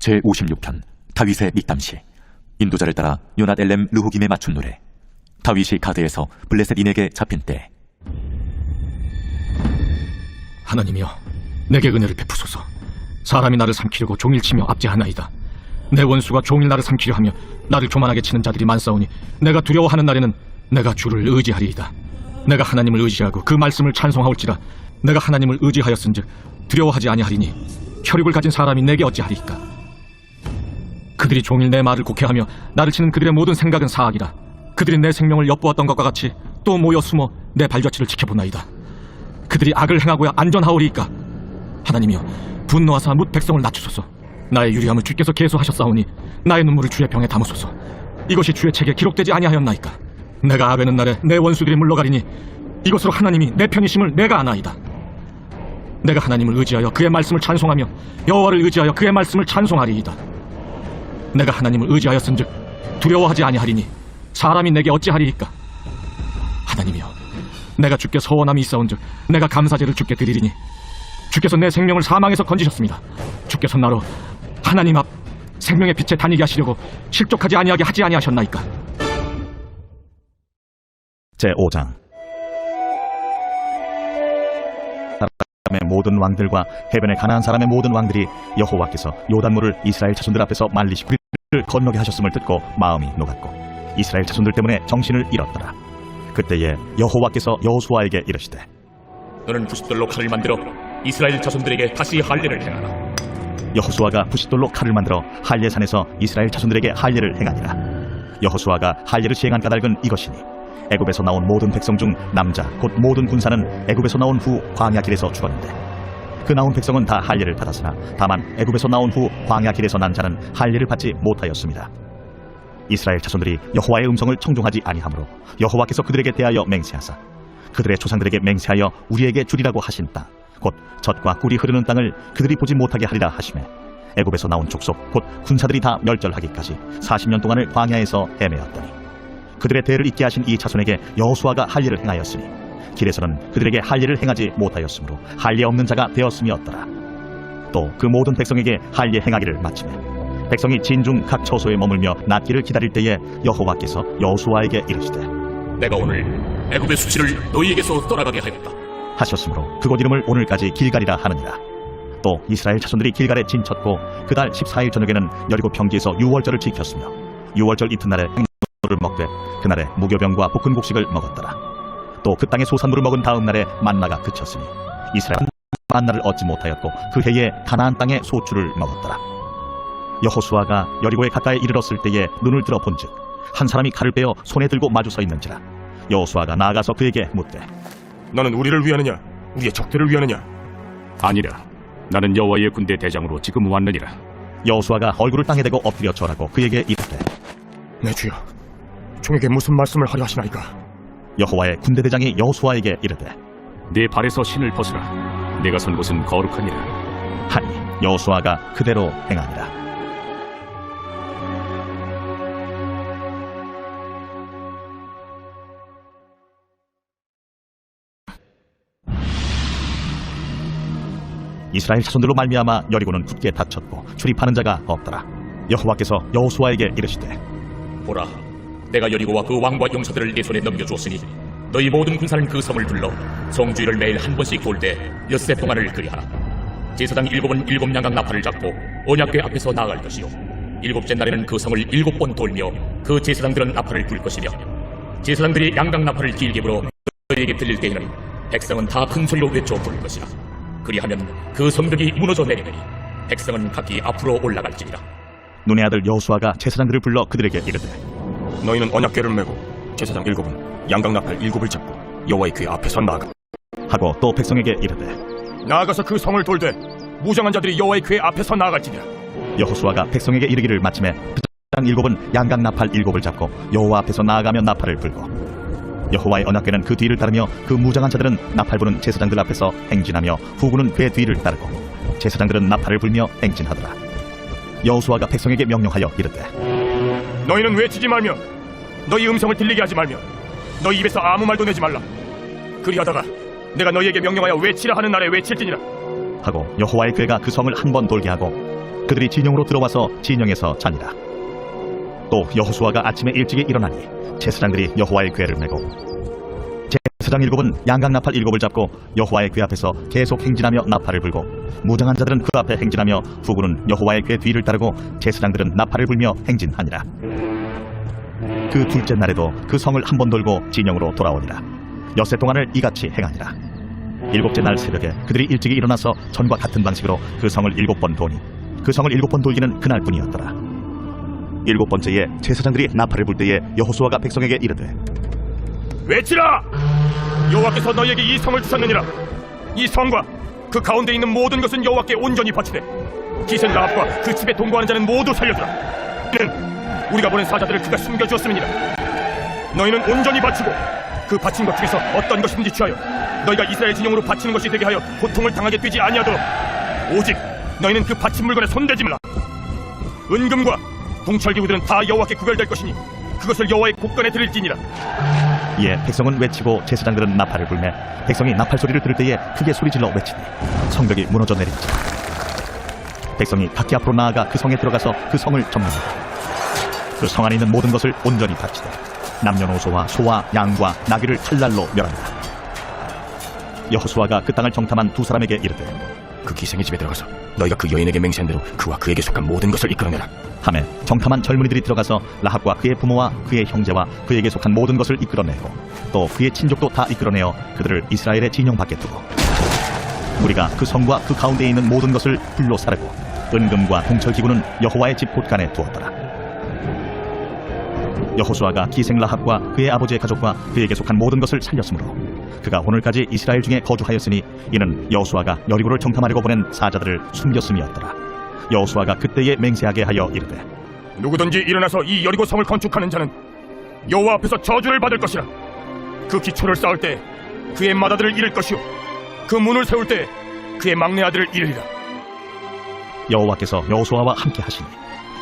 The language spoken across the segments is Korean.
제56편 다윗의 믹담시. 인도자를 따라 요낫 엘렘 르호김에 맞춘 노래. 다윗이 가드에서 블레셋인에게 잡힌 때. 하나님이여, 내게 은혜를 베푸소서. 사람이 나를 삼키려고 종일치며 압제하나이다. 내 원수가 종일 나를 삼키려 하며 나를 교만하게 치는 자들이 많사오니 내가 두려워하는 날에는 내가 주를 의지하리이다. 내가 하나님을 의지하고 그 말씀을 찬송하올지라. 내가 하나님을 의지하였은즉 두려워하지 아니하리니 혈육을 가진 사람이 내게 어찌하리이까. 그들이 종일 내 말을 곡해하며 나를 치는 그들의 모든 생각은 사악이라. 그들이 내 생명을 엿보았던 것과 같이 또 모여 숨어 내 발자취를 지켜보나이다. 그들이 악을 행하고야 안전하오리이까. 하나님이여, 분노하사 뭇 백성을 낮추소서. 나의 유리함을 주께서 계수하셨사오니 나의 눈물을 주의 병에 담으소서. 이것이 주의 책에 기록되지 아니하였나이까. 내가 아뢰는 날에 내 원수들이 물러가리니 이것으로 하나님이 내 편이심을 내가 아나이다. 내가 하나님을 의지하여 그의 말씀을 찬송하며 여호와를 의지하여 그의 말씀을 찬송하리이다. 내가 하나님을 의지하였은즉 두려워하지 아니하리니 사람이 내게 어찌하리이까. 하나님이여, 내가 주께 서원함이 있사온즉 내가 감사제를 주께 드리리니 주께서 내 생명을 사망에서 건지셨습니다. 주께서 나로 하나님 앞 생명의 빛에 다니게 하시려고 실족하지 아니하게 하지 아니하셨나이까. 제5장. 사람의 모든 왕들과 해변에 가나안 사람의 모든 왕들이 여호와께서 요단물을 이스라엘 자손들 앞에서 말리시고 그를 건너게 하셨음을 듣고 마음이 녹았고 이스라엘 자손들 때문에 정신을 잃었더라. 그때에 여호와께서 여호수아에게 이르시되, 너는 부싯돌로 칼을 만들어 이스라엘 자손들에게 다시 할례를 행하라. 여호수아가 부싯돌로 칼을 만들어 할례산에서 이스라엘 자손들에게 할례를 행하니라. 여호수아가 할례를 시행한 까닭은 이것이니 애굽에서 나온 모든 백성 중 남자 곧 모든 군사는 애굽에서 나온 후 광야 길에서 죽었는데 그 나온 백성은 다 할례를 받았으나 다만 애굽에서 나온 후 광야 길에서 난 자는 할례를 받지 못하였습니다. 이스라엘 자손들이 여호와의 음성을 청종하지 아니하므로 여호와께서 그들에게 대하여 맹세하사 그들의 조상들에게 맹세하여 우리에게 주리라고 하신 땅 곧 젖과 꿀이 흐르는 땅을 그들이 보지 못하게 하리라 하시매 애굽에서 나온 족속 곧 군사들이 다 멸절하기까지 40년 동안을 광야에서 헤매었더니 그들의 대를 잇게 하신 이 자손에게 여호수아가 할례를 행하였으니 길에서는 그들에게 할례를 행하지 못하였으므로 할례 없는 자가 되었음이었더라. 또 그 모든 백성에게 할례 행하기를 마치매 백성이 진중 각 처소에 머물며 낫기를 기다릴 때에 여호와께서 여호수아에게 이르시되, 내가 오늘 애굽의 수치를 너희에게서 떠나가게 하였다 하셨으므로 그곳 이름을 오늘까지 길갈이라 하느니라. 또 이스라엘 자손들이 길갈에 진쳤고 그달 14일 저녁에는 여리고 평지에서 유월절을 지켰으며 유월절 이튿날에 를 먹되 그날에 무교병과 볶은 곡식을 먹었더라. 또 그 땅의 소산물을 먹은 다음 날에 만나가 그쳤으니 이스라엘은 만나를 얻지 못하였고 그 해에 가나안 땅의 소출을 먹었더라. 여호수아가 여리고에 가까이 이르렀을 때에 눈을 들어 본즉 한 사람이 칼을 빼어 손에 들고 마주 서 있는지라. 여호수아가 나아가서 그에게 묻되, 너는 우리를 위하느냐 우리의 적들을 위하느냐? 아니라 나는 여호와의 군대 대장으로 지금 왔느니라. 여호수아가 얼굴을 땅에 대고 엎드려 절하고 그에게 이르되, 내 주여, 종에게 무슨 말씀을 하려 하시나이까? 여호와의 군대 대장이 여호수아에게 이르되, 네 발에서 신을 벗으라. 내가 선 곳은 거룩하니라. 하니 여호수아가 그대로 행하니라. 이스라엘 자손들로 말미암아 여리고는 굳게 닫혔고 출입하는 자가 없더라. 여호와께서 여호수아에게 이르시되, 보라, 내가 여리고와 그 왕과 용사들을 네 손에 넘겨주었으니 너희 모든 군사는 그 섬을 둘러 성주일을 매일 한 번씩 돌 때 엿새 동안을 그리하라. 제사장 7은 7 양각 나팔을 잡고 언약궤 앞에서 나아갈 것이요 7째 날에는 그 성을 7번 돌며 그 제사장들은 나팔을 불 것이며 제사장들이 양각 나팔을 길게 불어 너희에게 들릴 때에는 백성은 다 큰 소리로 외쳐 부를 것이라. 그리하면 그 성벽이 무너져 내리더니 백성은 각기 앞으로 올라갈지니라. 눈의 아들 여호수아가 제사장들을 불러 그들에게 이르되, 너희는 언약궤를 메고 제사장 7은 양각 나팔 7을 잡고 여호와의 궤 앞에서 나아가 하고 또 백성에게 이르되, 나아가서 그 성을 돌되 무장한 자들이 여호와의 궤 앞에서 나아갈지니라. 여호수아가 백성에게 이르기를 마침에 제사장 7은 양각 나팔 7을 잡고 여호와 앞에서 나아가며 나팔을 불고 여호와의 언약궤는 그 뒤를 따르며 그 무장한 자들은 나팔 부는 제사장들 앞에서 행진하며 후군은 궤 뒤를 따르고 제사장들은 나팔을 불며 행진하더라. 여호수아가 백성에게 명령하여 이르되, 너희는 외치지 말며 너희 음성을 들리게 하지 말며 너희 입에서 아무 말도 내지 말라. 그리하다가 내가 너희에게 명령하여 외치라 하는 날에 외칠지니라. 하고 여호와의 궤가 그 성을 한 번 돌게 하고 그들이 진영으로 들어와서 진영에서 자니라. 또 여호수아가 아침에 일찍이 일어나니 제사장들이 여호와의 궤를 메고 제사장 7은 양각 나팔 7을 잡고 여호와의 궤 앞에서 계속 행진하며 나팔을 불고 무장한 자들은 그 앞에 행진하며 후군은 여호와의 궤 뒤를 따르고 제사장들은 나팔을 불며 행진하니라. 그 둘째 날에도 그 성을 한 번 돌고 진영으로 돌아오니라. 엿새 동안을 이같이 행하니라. 7째 날 새벽에 그들이 일찍이 일어나서 전과 같은 방식으로 그 성을 7번 도니 그 성을 7번 돌기는 그날뿐이었더라. 7번째에 제사장들이 나팔을 불 때에 여호수아가 백성에게 이르되 외치라! 여호와께서 너희에게 이 성을 주셨느니라. 이 성과 그 가운데 있는 모든 것은 여호와께 온전히 바치되 기생 라합과 그 집에 동거하는 자는 모두 살려두라. 이는 우리가 보낸 사자들을 그가 숨겨주었음이니라. 너희는 온전히 바치고 그 바친 것 중에서 어떤 것이든지 취하여 너희가 이스라엘 진영으로 바치는 것이 되게 하여 고통을 당하게 되지 아니하도록 오직 너희는 그 바친 물건에 손대지 말라. 은금과 동철기구들은 다 여호와께 구별될 것이니 그것을 여호와의 곳간에 드릴지니라. 이에 백성은 외치고 제사장들은 나팔을 불매 백성이 나팔 소리를 들을 때에 크게 소리질러 외치니 성벽이 무너져 내리지. 백성이 각기 앞으로 나아가 그 성에 들어가서 그 성을 점령하고 그 성 안에 있는 모든 것을 온전히 바치되 남녀노소와 소와 양과 나귀를 칼날로 멸한다. 여호수아가 그 땅을 정탐한 두 사람에게 이르되 그 기생의 집에 들어가서 너희가 그 여인에게 맹세한 대로 그와 그에게 속한 모든 것을 이끌어내라. 하매 정탐한 젊은이들이 들어가서 라합과 그의 부모와 그의 형제와 그에게 속한 모든 것을 이끌어내고 또 그의 친족도 다 이끌어내어 그들을 이스라엘의 진영 밖에 두고 우리가 그 성과 그 가운데에 있는 모든 것을 불로 사르고 은금과 동철기구는 여호와의 집 곳간에 두었더라. 여호수아가 기생 라합과 그의 아버지의 가족과 그에게 속한 모든 것을 살렸으므로 그가 오늘까지 이스라엘 중에 거주하였으니 이는 여호수아가 여리고를 정탐하려고 보낸 사자들을 숨겼음이었더라. 여호수아가 그때에 맹세하게 하여 이르되 누구든지 일어나서 이 여리고 성을 건축하는 자는 여호와 앞에서 저주를 받을 것이라. 그 기초를 쌓을 때 그의 맏아들을 잃을 것이요 그 문을 세울 때 그의 막내 아들을 잃으리라. 여호와께서 여호수아와 함께 하시니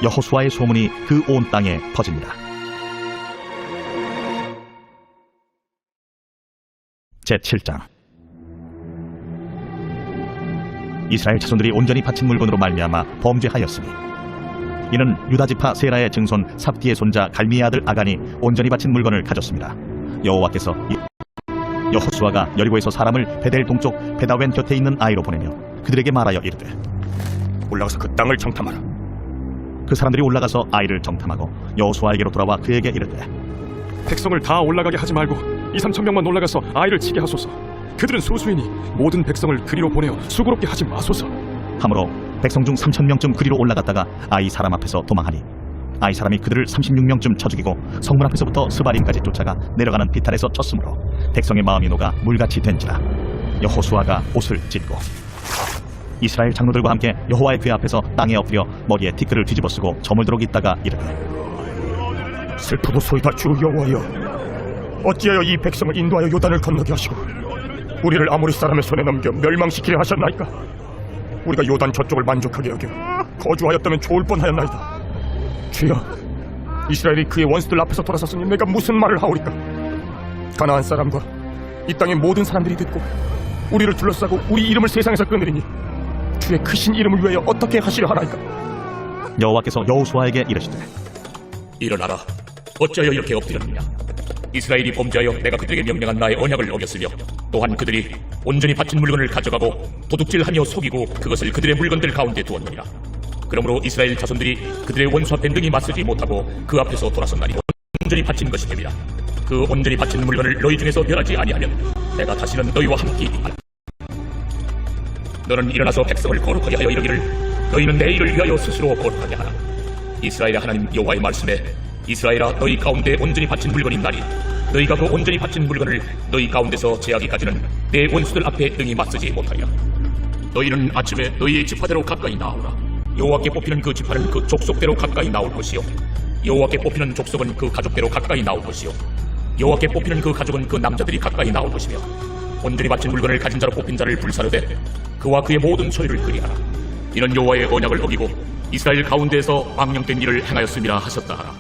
여호수아의 소문이 그 온 땅에 퍼집니다. 제7장 이스라엘 자손들이 온전히 바친 물건으로 말미암아 범죄하였으니 이는 유다지파 세라의 증손 삽디의 손자 갈미의 아들 아간이 온전히 바친 물건을 가졌습니다. 여호와께서 여호수아가 여리고에서 사람을 베델 동쪽 베다웬 곁에 있는 아이로 보내며 그들에게 말하여 이르되 올라가서 그 땅을 정탐하라. 그 사람들이 올라가서 아이를 정탐하고 여호수아에게로 돌아와 그에게 이르되 백성을 다 올라가게 하지 말고 2-3천 명만 올라가서 아이를 치게 하소서. 그들은 소수이니 모든 백성을 그리로 보내어 수고롭게 하지 마소서. 하므로 백성 중 3,000명쯤 그리로 올라갔다가 아이 사람 앞에서 도망하니 아이 사람이 그들을 36명쯤 쳐 죽이고 성문 앞에서부터 스바림까지 쫓아가 내려가는 비탈에서 쳤으므로 백성의 마음이 녹아 물같이 된지라. 여호수아가 옷을 찢고 이스라엘 장로들과 함께 여호와의 궤 앞에서 땅에 엎드려 머리에 티끌을 뒤집어 쓰고 저물도록 있다가 이르되 슬프도소이다 주 여호와여, 어찌하여 이 백성을 인도하여 요단을 건너게 하시고 우리를 아모리 사람의 손에 넘겨 멸망시키려 하셨나이까. 우리가 요단 저쪽을 만족하게 여겨 거주하였다면 좋을 뻔하였나이다. 주여, 이스라엘이 그의 원수들 앞에서 돌아섰으니 내가 무슨 말을 하오리까. 가나안 사람과 이 땅의 모든 사람들이 듣고 우리를 둘러싸고 우리 이름을 세상에서 끊으리니 주의 크신 이름을 위하여 어떻게 하시려 하나이까. 여호와께서 여호수아에게 이르시되 일어나라. 어찌하여 이렇게 엎드렸느냐. 이스라엘이 범죄하여 내가 그들에게 명령한 나의 언약을 어겼으며 또한 그들이 온전히 바친 물건을 가져가고 도둑질하며 속이고 그것을 그들의 물건들 가운데 두었느니라. 그러므로 이스라엘 자손들이 그들의 원수 앞에 능히 맞서지 못하고 그 앞에서 돌아섰나니 온전히 바친 것이 됩니다. 그 온전히 바친 물건을 너희 중에서 멸하지 아니하면 내가 다시는 너희와 함께 있리라. 너는 일어나서 백성을 거룩하게 하여 이르기를 너희는 내 일을 위하여 스스로 거룩하게 하라. 이스라엘의 하나님 여호와의 말씀에 이스라엘아, 너희 가운데 온전히 바친 물건이 있나니 너희가 그 온전히 바친 물건을 너희 가운데서 제하기까지는 내 원수들 앞에 능히 맞서지 못하리라. 너희는 아침에 너희의 지파대로 가까이 나오라. 여호와께 뽑히는 그 지파는 그 족속대로 가까이 나올 것이요 여호와께 뽑히는 족속은 그 가족대로 가까이 나올 것이요 여호와께 뽑히는 그 가족은 그 남자들이 가까이 나올 것이며 온전히 바친 물건을 가진 자로 뽑힌 자를 불사르되 그와 그의 모든 소유를 그리하라. 이는 여호와의 언약을 어기고 이스라엘 가운데에서 망령된 일을 행하였음이라 하셨다 하라.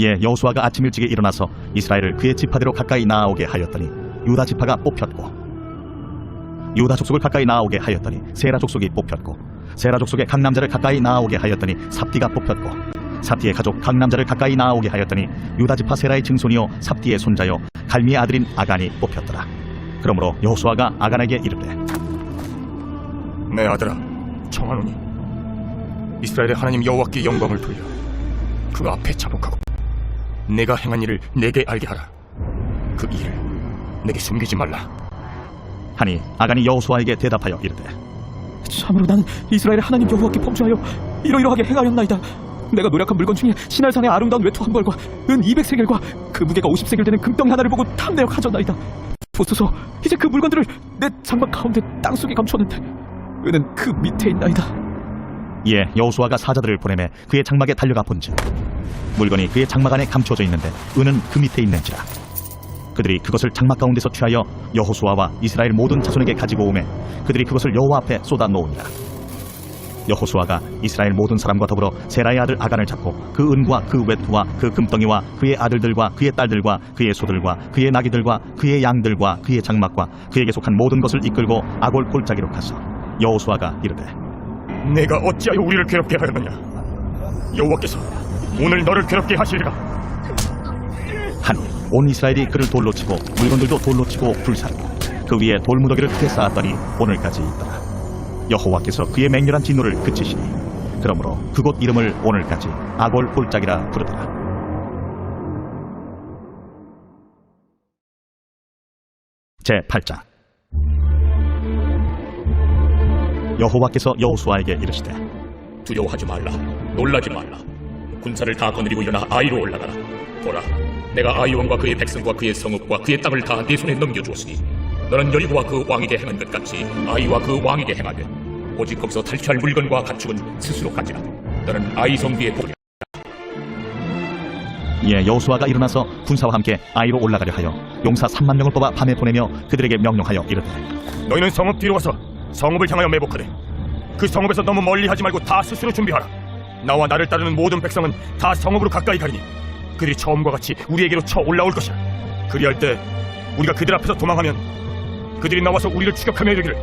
예, 여호수아가 아침 일찍에 일어나서 이스라엘을 그의 지파대로 가까이 나아오게 하였더니 유다 지파가 뽑혔고 유다 족속을 가까이 나아오게 하였더니 세라 족속이 뽑혔고 세라 족속의 각 남자를 가까이 나아오게 하였더니 삽디가 뽑혔고 삽디의 가족 각 남자를 가까이 나아오게 하였더니 유다지파 세라의 증손이요 삽디의 손자요 갈미의 아들인 아간이 뽑혔더라. 그러므로 여호수아가 아간에게 이르되 내 아들아, 청하노니 이스라엘의 하나님 여호와께 영광을 돌려 그 앞에 자복하고 내가 행한 일을 내게 알게 하라. 그 일을 내게 숨기지 말라. 하니 아간이 여호수아에게 대답하여 이르되 참으로 나는 이스라엘의 하나님 여호와께 범죄하여 이러이러하게 행하였나이다. 내가 노력한 물건 중에 시날산의 아름다운 외투 한 벌과 은 200세겔과 그 무게가 50세겔 되는 금덩이 하나를 보고 탐내어 가져나이다. 보소서, 이제 그 물건들을 내 장막 가운데 땅속에 감추었는데 은은 그 밑에 있나이다. 이에 여호수아가 사자들을 보내매 그의 장막에 달려가 본즉 물건이 그의 장막 안에 감추어져 있는데 은은 그 밑에 있는지라. 그들이 그것을 장막 가운데서 취하여 여호수아와 이스라엘 모든 자손에게 가지고 오매 그들이 그것을 여호와 앞에 쏟아 놓으니라. 여호수아가 이스라엘 모든 사람과 더불어 세라의 아들 아간을 잡고 그 은과 그 외투와 그 금덩이와 그의 아들들과 그의 딸들과 그의 소들과 그의 나귀들과 그의 양들과 그의 장막과 그에게 속한 모든 것을 이끌고 아골 골짜기로 가서 여호수아가 이르되 내가 어찌하여 우리를 괴롭게 하였느냐? 여호와께서 오늘 너를 괴롭게 하시리라. 하니 온 이스라엘이 그를 돌로 치고 물건들도 돌로 치고 불사르고 그 위에 돌무더기를 크게 쌓았더니 오늘까지 있더라. 여호와께서 그의 맹렬한 진노를 그치시니 그러므로 그곳 이름을 오늘까지 아골 골짜기라 부르더라. 제8장. 여호와께서 여호수아에게 이르시되 두려워하지 말라. 놀라지 말라. 군사를 다 거느리고 일어나 아이로 올라가라. 보라, 내가 아이 왕과 그의 백성과 그의 성읍과 그의 땅을 다 네 손에 넘겨주었으니 너는 여리고와 그 왕에게 행한 것 같이 아이와 그 왕에게 행하되 오직 거기서 탈취할 물건과 가축은 스스로 가지라. 너는 아이 성비에 보리라. 이에 여호수아가 일어나서 군사와 함께 아이로 올라가려 하여 용사 3만 명을 뽑아 밤에 보내며 그들에게 명령하여 이르되 너희는 성읍 뒤로 가서 성읍을 향하여 매복하되 그 성읍에서 너무 멀리 하지 말고 다 스스로 준비하라. 나와 나를 따르는 모든 백성은 다 성읍으로 가까이 가리니 그들이 처음과 같이 우리에게로 쳐 올라올 것이라. 그리할 때 우리가 그들 앞에서 도망하면 그들이 나와서 우리를 추격하며 이르기를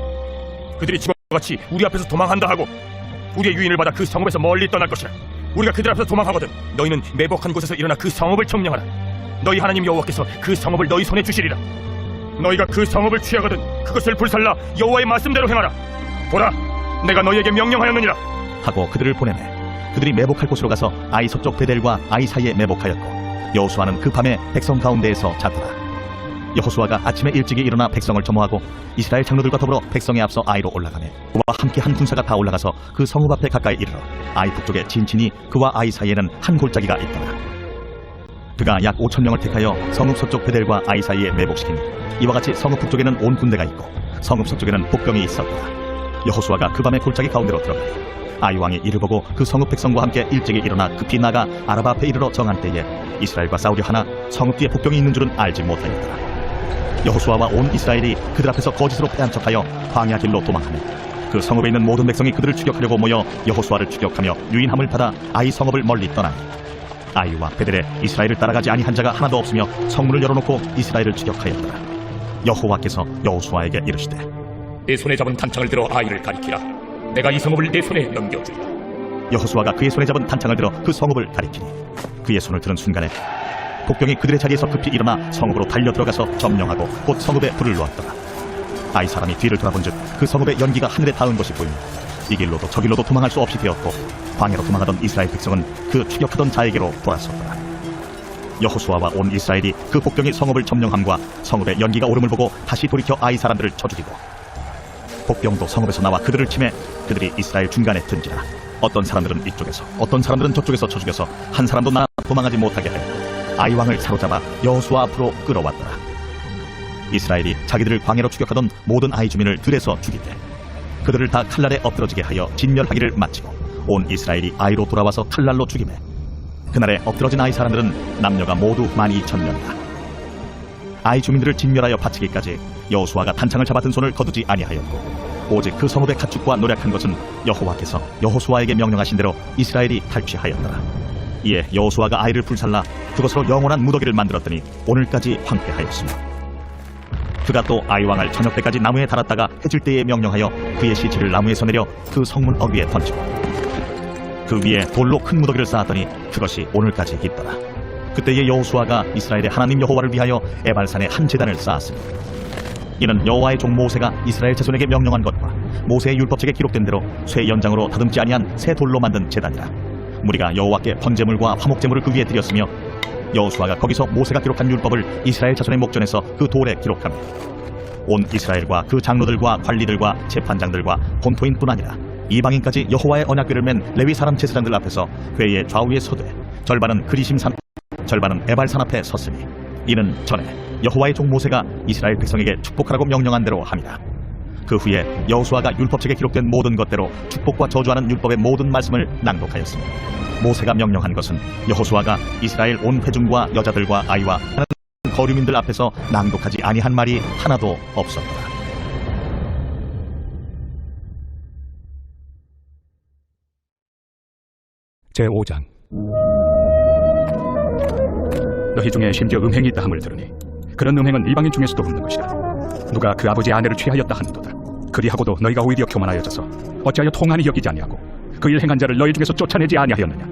그들이 지금과 같이 우리 앞에서 도망한다 하고 우리의 유인을 받아 그 성읍에서 멀리 떠날 것이라. 우리가 그들 앞에서 도망하거든 너희는 매복한 곳에서 일어나 그 성읍을 점령하라. 너희 하나님 여호와께서 그 성읍을 너희 손에 주시리라. 너희가 그 성읍을 취하거든 그것을 불살라 여호와의 말씀대로 행하라. 보라, 내가 너희에게 명령하였느니라. 하고 그들을 보내매 그들이 매복할 곳으로 가서 아이 서쪽 베델과 아이 사이에 매복하였고 여호수아는 그 밤에 백성 가운데에서 자더라. 여호수아가 아침에 일찍이 일어나 백성을 점호하고 이스라엘 장로들과 더불어 백성에 앞서 아이로 올라가매 그와 함께 한 군사가 다 올라가서 그 성읍 앞에 가까이 이르러 아이 북쪽에 진친이 그와 아이 사이에는 한 골짜기가 있더라. 그가 약 5,000명을 택하여 성읍 서쪽 베델과 아이 사이에 매복시키니 이와 같이 성읍 북쪽에는 온 군대가 있고 성읍 서쪽에는 복병이 있었더라. 여호수아가 그 밤에 골짜기 가운데로 들어가니 아이 왕이 이를 보고 그 성읍 백성과 함께 일찍이 일어나 급히 나가 아라바 앞에 이르러 정한 때에 이스라엘과 싸우려 하나 성읍 뒤에 복병이 있는 줄은 알지 못하였더라. 여호수아와 온 이스라엘이 그들 앞에서 거짓으로 패한 척하여 광야 길로 도망하며 그 성읍에 있는 모든 백성이 그들을 추격하려고 모여 여호수아를 추격하며 유인함을 받아 아이 성읍을 멀리 떠나니 아이와 베델에 이스라엘을 따라가지 아니한 자가 하나도 없으며 성문을 열어놓고 이스라엘을 추격하였더라. 여호와께서 여호수아에게 이르시되 내 손에 잡은 단창을 들어 아이를 가리키라. 내가 이 성읍을 내 손에 넘겨주리라. 여호수아가 그의 손에 잡은 단창을 들어 그 성읍을 가리키니 그의 손을 들은 순간에 복병이 그들의 자리에서 급히 일어나 성읍으로 달려 들어가서 점령하고 곧 성읍에 불을 놓았더라. 아이 사람이 뒤를 돌아본즉 그 성읍의 연기가 하늘에 닿은 것이 보이니 이 길로도 저 길로도 도망할 수 없이 되었고 광야로 도망하던 이스라엘 백성은 그 추격하던 자에게로 돌아섰더라. 여호수아와 온 이스라엘이 그 복병이 성읍을 점령함과 성읍의 연기가 오름을 보고 다시 돌이켜 아이 사람들을 쳐 죽이고 복병도 성읍에서 나와 그들을 치매 그들이 이스라엘 중간에 든지라. 어떤 사람들은 이쪽에서 어떤 사람들은 저쪽에서 쳐 죽여서 한 사람도 나나 도망하지 못하게 하여 아이 왕을 사로잡아 여호수아 앞으로 끌어왔더라. 이스라엘이 자기들을 광야로 추격하던 모든 아이 주민을 들에서 죽이되 그들을 다 칼날에 엎드러지게 하여 진멸하기를 마치고 온 이스라엘이 아이로 돌아와서 칼날로 죽이매 그날에 엎드러진 아이 사람들은 남녀가 모두 12,000명이다. 아이 주민들을 진멸하여 바치기까지 여호수아가 단창을 잡아든 손을 거두지 아니하였고 오직 그 성읍의 가축과 노력한 것은 여호와께서 여호수아에게 명령하신 대로 이스라엘이 탈취하였더라. 이에 여호수아가 아이를 불살라 그것으로 영원한 무더기를 만들었더니 오늘까지 황폐하였으며 그가 또 아이 왕을 저녁 때까지 나무에 달았다가 해질 때에 명령하여 그의 시체를 나무에서 내려 그 성문 어귀에 던지고 그 위에 돌로 큰 무더기를 쌓았더니 그것이 오늘까지 있더라. 그때의 여호수아가 이스라엘의 하나님 여호와를 위하여 에발산에 한 제단을 쌓았으니 이는 여호와의 종 모세가 이스라엘 자손에게 명령한 것과 모세의 율법책에 기록된 대로 쇠 연장으로 다듬지 아니한 새 돌로 만든 제단이라. 무리가 여호와께 번제물과 화목제물을 그 위에 드렸으며 여호수아가 거기서 모세가 기록한 율법을 이스라엘 자손의 목전에서 그 돌에 기록합니다. 온 이스라엘과 그 장로들과 관리들과 재판장들과 본토인뿐 아니라 이방인까지 여호와의 언약궤를 맨 레위 사람 제사장들 앞에서 회의 좌우에 서되 절반은 그리심 산 절반은 에발산 앞에 섰으니 이는 전에 여호와의 종 모세가 이스라엘 백성에게 축복하라고 명령한 대로 함이라. 그 후에 여호수아가 율법책에 기록된 모든 것대로 축복과 저주하는 율법의 모든 말씀을 낭독하였습니다. 모세가 명령한 것은 여호수아가 이스라엘 온 회중과 여자들과 아이와 거류민들 앞에서 낭독하지 아니한 말이 하나도 없었더라. 제5장. 너희 중에 심지어 음행이 있다 함을 들으니 그런 음행은 이방인 중에서도 없는 것이라. 누가 그 아버지 아내를 취하였다 하는도다. 그리하고도 너희가 오히려 교만하여져서 어찌하여 통한이 여기지 아니하고 그 일 행한 자를 너희 중에서 쫓아내지 아니하였느냐.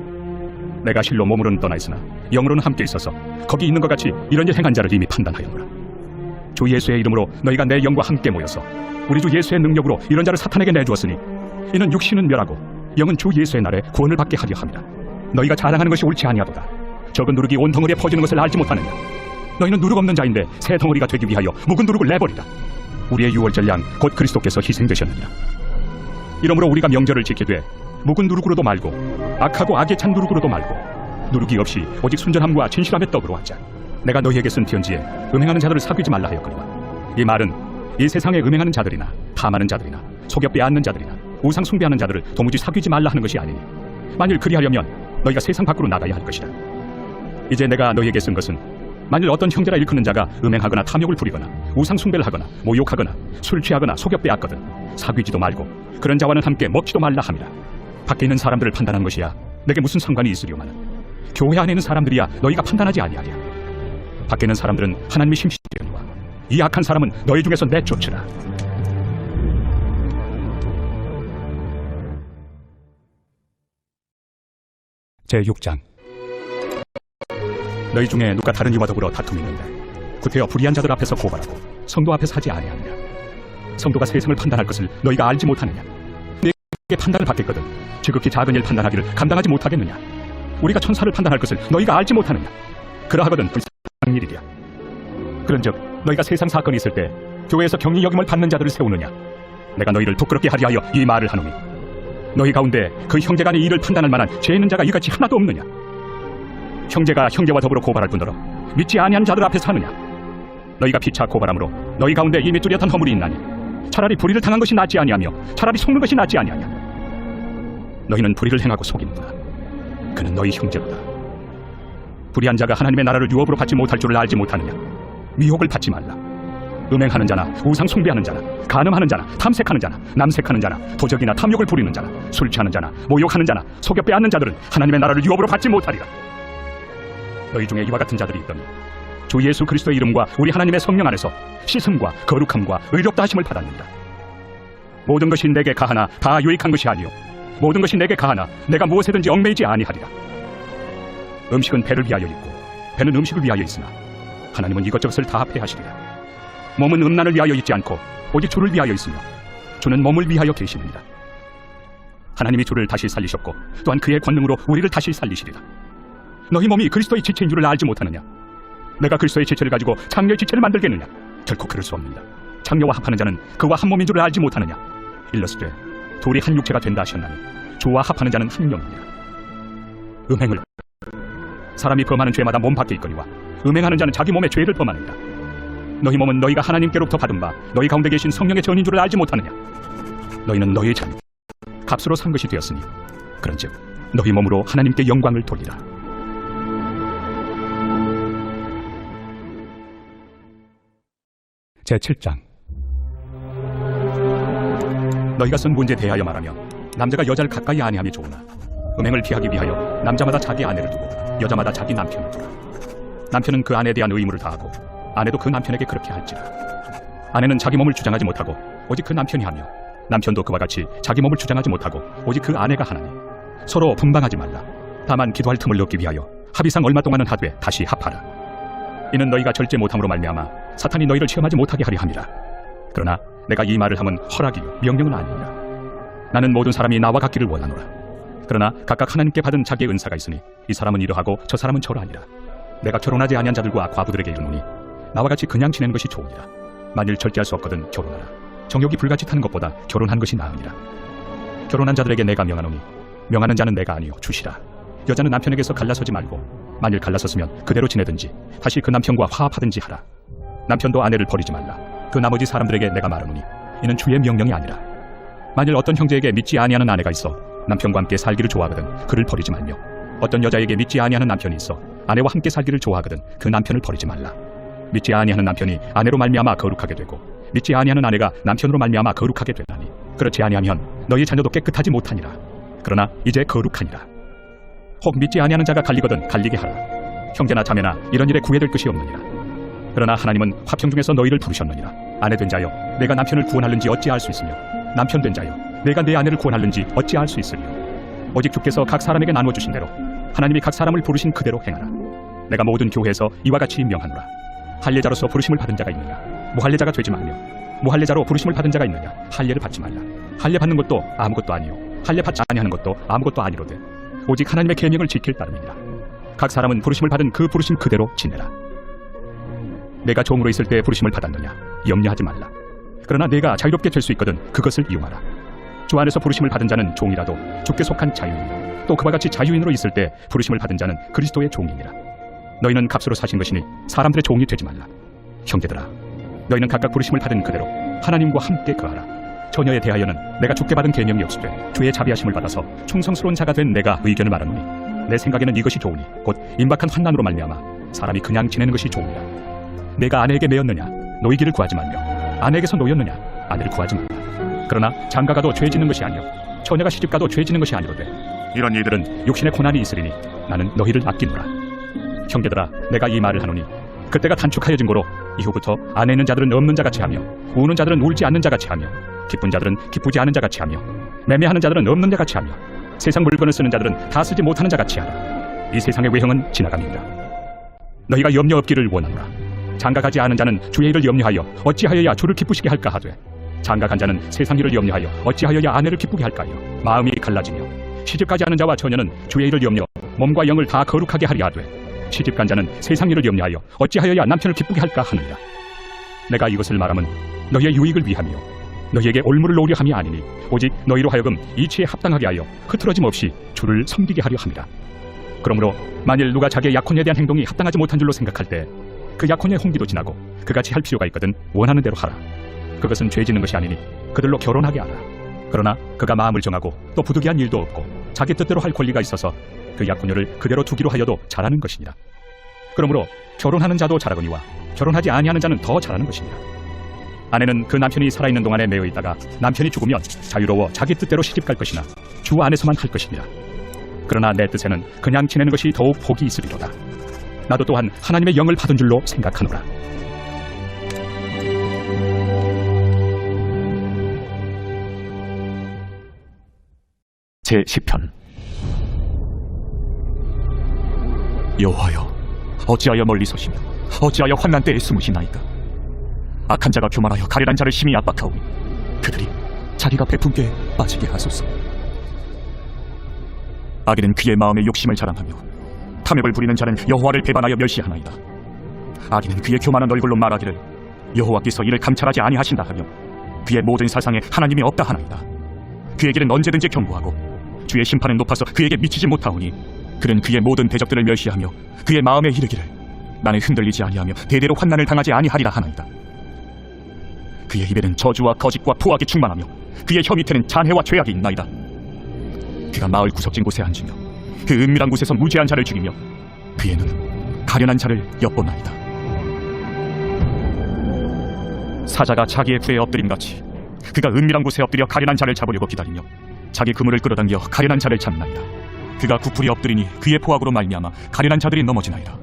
내가 실로 몸으로는 떠나 있으나 영으로는 함께 있어서 거기 있는 것 같이 이런 일 행한 자를 이미 판단하였노라. 주 예수의 이름으로 너희가 내 영과 함께 모여서 우리 주 예수의 능력으로 이런 자를 사탄에게 내주었으니 이는 육신은 멸하고 영은 주 예수의 날에 구원을 받게 하려 함이라. 너희가 자랑하는 것이 옳지 아니하도다. 적은 누룩이 온 덩어리에 퍼지는 것을 알지 못하느냐. 너희는 누룩 없는 자인데 새 덩어리가 되기 위하여 묵은 누룩을 내버리라. 우리의 유월절 양 곧 그리스도께서 희생되셨느니라. 이러므로 우리가 명절을 지키되 묵은 누룩으로도 말고 악하고 악에 찬 누룩으로도 말고 누룩이 없이 오직 순전함과 진실함의 떡으로 하자. 내가 너희에게 쓴 편지에 음행하는 자들을 사귀지 말라 하였거니와 이 말은 이 세상에 음행하는 자들이나 탐하는 자들이나 속여 빼앗는 자들이나 우상 숭배하는 자들을 도무지 사귀지 말라 하는 것이 아니니 만일 그리하려면 너희가 세상 밖으로 나가야 할 것이다. 이제 내가 너희에게 쓴 것은 만일 어떤 형제라 일컫는 자가 음행하거나 탐욕을 부리거나 우상 숭배를 하거나 모욕하거나 술 취하거나 속여 빼앗거든 사귀지도 말고 그런 자와는 함께 먹지도 말라 함이라. 밖에 있는 사람들을 판단하는 것이야 내게 무슨 상관이 있으려마는 교회 안에 있는 사람들이야 너희가 판단하지 아니하랴. 밖에 있는 사람들은 하나님이 심시되려니와 이 악한 사람은 너희 중에서 내쫓으라. 제6장. 너희 중에 누가 다른 이와 더불어 다툼이 있는데 구태여 불의한 자들 앞에서 고발하고 성도 앞에서 하지 아니하느냐. 성도가 세상을 판단할 것을 너희가 알지 못하느냐. 내게 판단을 받겠거든 지극히 작은 일 판단하기를 감당하지 못하겠느냐. 우리가 천사를 판단할 것을 너희가 알지 못하느냐. 그러하거든 불쌍한 일이랴. 그런즉 너희가 세상 사건이 있을 때 교회에서 경리 여김을 받는 자들을 세우느냐. 내가 너희를 부끄럽게 하리 하여 이 말을 하노니 너희 가운데 그 형제 간의 일을 판단할 만한 죄 있는 자가 이같이 하나도 없느냐. 형제가 형제와 더불어 고발할 뿐더러 믿지 아니한 자들 앞에서 하느냐. 너희가 피차 고발함으로 너희 가운데 이미 뚜렷한 허물이 있나니 차라리 불의를 당한 것이 낫지 아니하며 차라리 속는 것이 낫지 아니하냐. 너희는 불의를 행하고 속이는구나. 그는 너희 형제로다. 불의한 자가 하나님의 나라를 유업으로 받지 못할 줄을 알지 못하느냐. 미혹을 받지 말라. 음행하는 자나 우상 숭배하는 자나 간음하는 자나 탐색하는 자나 남색하는 자나 도적이나 탐욕을 부리는 자나 술 취하는 자나 모욕하는 자나 속여 빼앗는 자들은 하나님의 나라를 유업으로 받지 못하리라. 너희 중에 이와 같은 자들이 있더니 주 예수 그리스도의 이름과 우리 하나님의 성령 안에서 씻음과 거룩함과 의롭다 하심을 받았느니라. 모든 것이 내게 가하나 다 유익한 것이 아니요 모든 것이 내게 가하나 내가 무엇에든지 얽매이지 아니하리라. 음식은 배를 위하여 있고 배는 음식을 위하여 있으나 하나님은 이것저것을 다 합해하시리라. 몸은 음란을 위하여 있지 않고 오직 주를 위하여 있으며 주는 몸을 위하여 계시느니라. 하나님이 주를 다시 살리셨고 또한 그의 권능으로 우리를 다시 살리시리라. 너희 몸이 그리스도의 지체인 줄을 알지 못하느냐. 내가 그리스도의 지체를 가지고 장녀의 지체를 만들겠느냐. 결코 그럴 수 없느니라. 장녀와 합하는 자는 그와 한 몸인 줄을 알지 못하느냐. 일러스되 둘이 한 육체가 된다 하셨나니 주와 합하는 자는 한 명이니라. 음행을 사람이 범하는 죄마다 몸 밖에 있거니와 음행하는 자는 자기 몸에 죄를 범하느니라. 너희 몸은 너희가 하나님께로부터 받은 바 너희 가운데 계신 성령의 전인 줄을 알지 못하느냐. 너희는 너희의 자녀 값으로 산 것이 되었으니 그런즉 너희 몸으로 하나님께 영광을 돌리라. 제7장. 너희가 쓴 문제에 대하여 말하며 남자가 여자를 가까이 아니함이 좋으나 음행을 피하기 위하여 남자마다 자기 아내를 두고 여자마다 자기 남편을 두라. 남편은 그 아내에 대한 의무를 다하고 아내도 그 남편에게 그렇게 할지라. 아내는 자기 몸을 주장하지 못하고 오직 그 남편이 하며, 남편도 그와 같이 자기 몸을 주장하지 못하고 오직 그 아내가 하나니, 서로 분방하지 말라. 다만 기도할 틈을 얻기 위하여 합의상 얼마 동안은 하되 다시 합하라. 이는 너희가 절제 못함으로 말미암아 사탄이 너희를 시험하지 못하게 하려 함이라. 그러나 내가 이 말을 함은 허락이요 명령은 아니니라. 나는 모든 사람이 나와 같기를 원하노라. 그러나 각각 하나님께 받은 자기의 은사가 있으니 이 사람은 이러하고 저 사람은 저러하니라. 내가 결혼하지 아니한 자들과 과부들에게 이르노니 나와 같이 그냥 지내는 것이 좋으니라. 만일 절제할 수 없거든 결혼하라. 정욕이 불같이 타는 것보다 결혼한 것이 나으니라. 결혼한 자들에게 내가 명하노니 명하는 자는 내가 아니요 주시라. 여자는 남편에게서 갈라서지 말고 만일 갈라섰으면 그대로 지내든지 다시 그 남편과 화합하든지 하라. 남편도 아내를 버리지 말라. 그 나머지 사람들에게 내가 말하노니 이는 주의 명령이 아니라. 만일 어떤 형제에게 믿지 아니하는 아내가 있어 남편과 함께 살기를 좋아하거든 그를 버리지 말며, 어떤 여자에게 믿지 아니하는 남편이 있어 아내와 함께 살기를 좋아하거든 그 남편을 버리지 말라. 믿지 아니하는 남편이 아내로 말미암아 거룩하게 되고 믿지 아니하는 아내가 남편으로 말미암아 거룩하게 되나니, 그렇지 아니하면 너희 자녀도 깨끗하지 못하니라. 그러나 이제 거룩하니라. 혹 믿지 아니하는 자가 갈리거든 갈리게 하라. 형제나 자매나 이런 일에 구애될 것이 없느니라. 그러나 하나님은 화평 중에서 너희를 부르셨느니라. 아내 된 자여 내가 남편을 구원할는지 어찌할 수 있으며, 남편 된 자여 내가 내 아내를 구원할는지 어찌할 수 있으리요. 오직 주께서 각 사람에게 나누어 주신 대로 하나님이 각 사람을 부르신 그대로 행하라. 내가 모든 교회에서 이와 같이 명하노라. 할례자로서 부르심을 받은 자가 있느냐 무할례자가 되지 말며, 무할례자로 부르심을 받은 자가 있느냐 할례를 받지 말라. 할례 받는 것도 아무것도 아니요 할례 받지 아니하는 것도 아무것도 아니로되 오직 하나님의 계명을 지킬 따름이니라. 각 사람은 부르심을 받은 그 부르심 그대로 지내라. 내가 종으로 있을 때 부르심을 받았느냐 염려하지 말라. 그러나 내가 자유롭게 될 수 있거든 그것을 이용하라. 주 안에서 부르심을 받은 자는 종이라도 주께 속한 자유인이라. 또 그와 같이 자유인으로 있을 때 부르심을 받은 자는 그리스도의 종이니라. 너희는 값으로 사신 것이니 사람들의 종이 되지 말라. 형제들아 너희는 각각 부르심을 받은 그대로 하나님과 함께 거하라. 처녀에 대하여는 내가 주께 받은 계명이 없으되 주의 자비하심을 받아서 충성스러운 자가 된 내가 의견을 말하노니, 내 생각에는 이것이 좋으니 곧 임박한 환난으로 말미암아 사람이 그냥 지내는 것이 좋으니라. 내가 아내에게 매였느냐 노이기를 구하지 말며, 아내에게서 노였느냐 아내를 구하지 말라. 그러나 장가가도 죄 짓는 것이 아니요 처녀가 시집가도 죄 짓는 것이 아니로되 이런 일들은 육신의 고난이 있으리니 나는 너희를 아끼노라. 형제들아 내가 이 말을 하노니 그때가 단축하여진 고로 이후부터 안에 있는 자들은 없는 자같이 하며, 우는 자들은 울지 않는 자같이 하며, 기쁜 자들은 기쁘지 않은 자같이 하며, 매매하는 자들은 없는 자같이 하며, 세상 물건을 쓰는 자들은 다 쓰지 못하는 자같이 하라. 이 세상의 외형은 지나감이니라. 너희가 염려 없기를 원하노라. 장가가지 않은 자는 주의 일을 염려하여 어찌하여야 주를 기쁘시게 할까 하되, 장가간 자는 세상 일을 염려하여 어찌하여야 아내를 기쁘게 할까요. 마음이 갈라지며 시집가지 않은 자와 처녀는 주의 일을 염려 몸과 영을 다 거룩하게 하려 하되, 시집간 자는 세상 일을 염려하여 어찌하여야 남편을 기쁘게 할까 하느니라. 내가 이것을 말함은 너희의 유익을 위함이요 너희에게 올무를 놓으려 함이 아니니, 오직 너희로 하여금 이치에 합당하게 하여 흐트러짐 없이 주를 섬기게 하려 함이라. 그러므로 만일 누가 자기의 약혼에 대한 행동이 합당하지 못한 줄로 생각할 때 그 약혼의 홍기도 지나고 그같이 할 필요가 있거든 원하는 대로 하라. 그것은 죄 짓는 것이 아니니 그들로 결혼하게 하라. 그러나 그가 마음을 정하고 또 부득이한 일도 없고 자기 뜻대로 할 권리가 있어서 그 약혼녀를 그대로 두기로 하여도 잘하는 것이니라. 그러므로 결혼하는 자도 잘하거니와 결혼하지 아니하는 자는 더 잘하는 것이니라. 아내는 그 남편이 살아있는 동안에 매여 있다가 남편이 죽으면 자유로워 자기 뜻대로 시집갈 것이나 주 안에서만 할 것이니라. 그러나 내 뜻에는 그냥 지내는 것이 더욱 복이 있으리로다. 나도 또한 하나님의 영을 받은 줄로 생각하노라. 제10편. 여호와여 어찌하여 멀리 서시며 어찌하여 환난 때에 숨으시나이까. 악한 자가 교만하여 가련한 자를 심히 압박하오니 그들이 자기가 베푼 게 빠지게 하소서. 악인은 그의 마음의 욕심을 자랑하며 탐욕을 부리는 자는 여호와를 배반하여 멸시하나이다. 악인은 그의 교만한 얼굴로 말하기를 여호와께서 이를 감찰하지 아니하신다 하며 그의 모든 사상에 하나님이 없다 하나이다. 그의 길은 언제든지 견고하고 주의 심판은 높아서 그에게 미치지 못하오니 그는 그의 모든 대적들을 멸시하며 그의 마음에 이르기를 나는 흔들리지 아니하며 대대로 환난을 당하지 아니하리라 하나이다. 그의 입에는 저주와 거짓과 포악이 충만하며 그의 혀 밑에는 잔해와 죄악이 있나이다. 그가 마을 구석진 곳에 앉으며 그 은밀한 곳에서 무죄한 자를 죽이며 그의 눈은 가련한 자를 엿보나이다. 사자가 자기의 굴에 엎드림같이 그가 은밀한 곳에 엎드려 가련한 자를 잡으려고 기다리며 자기 그물을 끌어당겨 가련한 자를 잡나이다. 그가 구풀이 엎드리니 그의 포악으로 말미암아 가련한 자들이 넘어지나이다.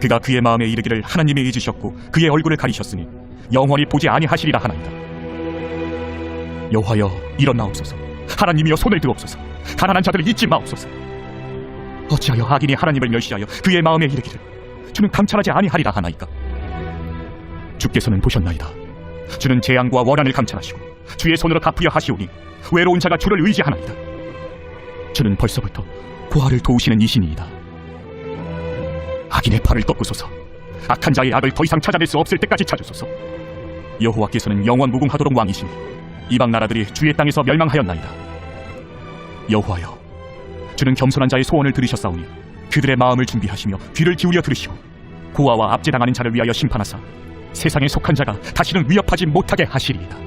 그가 그의 마음에 이르기를 하나님이 잊으셨고 그의 얼굴을 가리셨으니 영원히 보지 아니하시리라 하나이다. 여호와여 일어나옵소서. 하나님이여 손을 드옵소서. 가난한 자들을 잊지 마옵소서. 어찌하여 악인이 하나님을 멸시하여 그의 마음에 이르기를 주는 감찰하지 아니하리라 하나이까. 주께서는 보셨나이다. 주는 재앙과 원한을 감찰하시고 주의 손으로 갚으려 하시오니 외로운 자가 주를 의지하나이다. 주는 벌써부터 고아를 도우시는 이신이이다. 악인의 팔을 꺾으소서. 악한 자의 악을 더 이상 찾아낼 수 없을 때까지 찾으소서. 여호와께서는 영원 무궁하도록 왕이시니 이방 나라들이 주의 땅에서 멸망하였나이다. 여호와여, 주는 겸손한 자의 소원을 들으셨사오니 그들의 마음을 준비하시며 귀를 기울여 들으시고 고아와 압제당하는 자를 위하여 심판하사 세상에 속한 자가 다시는 위협하지 못하게 하시리이다.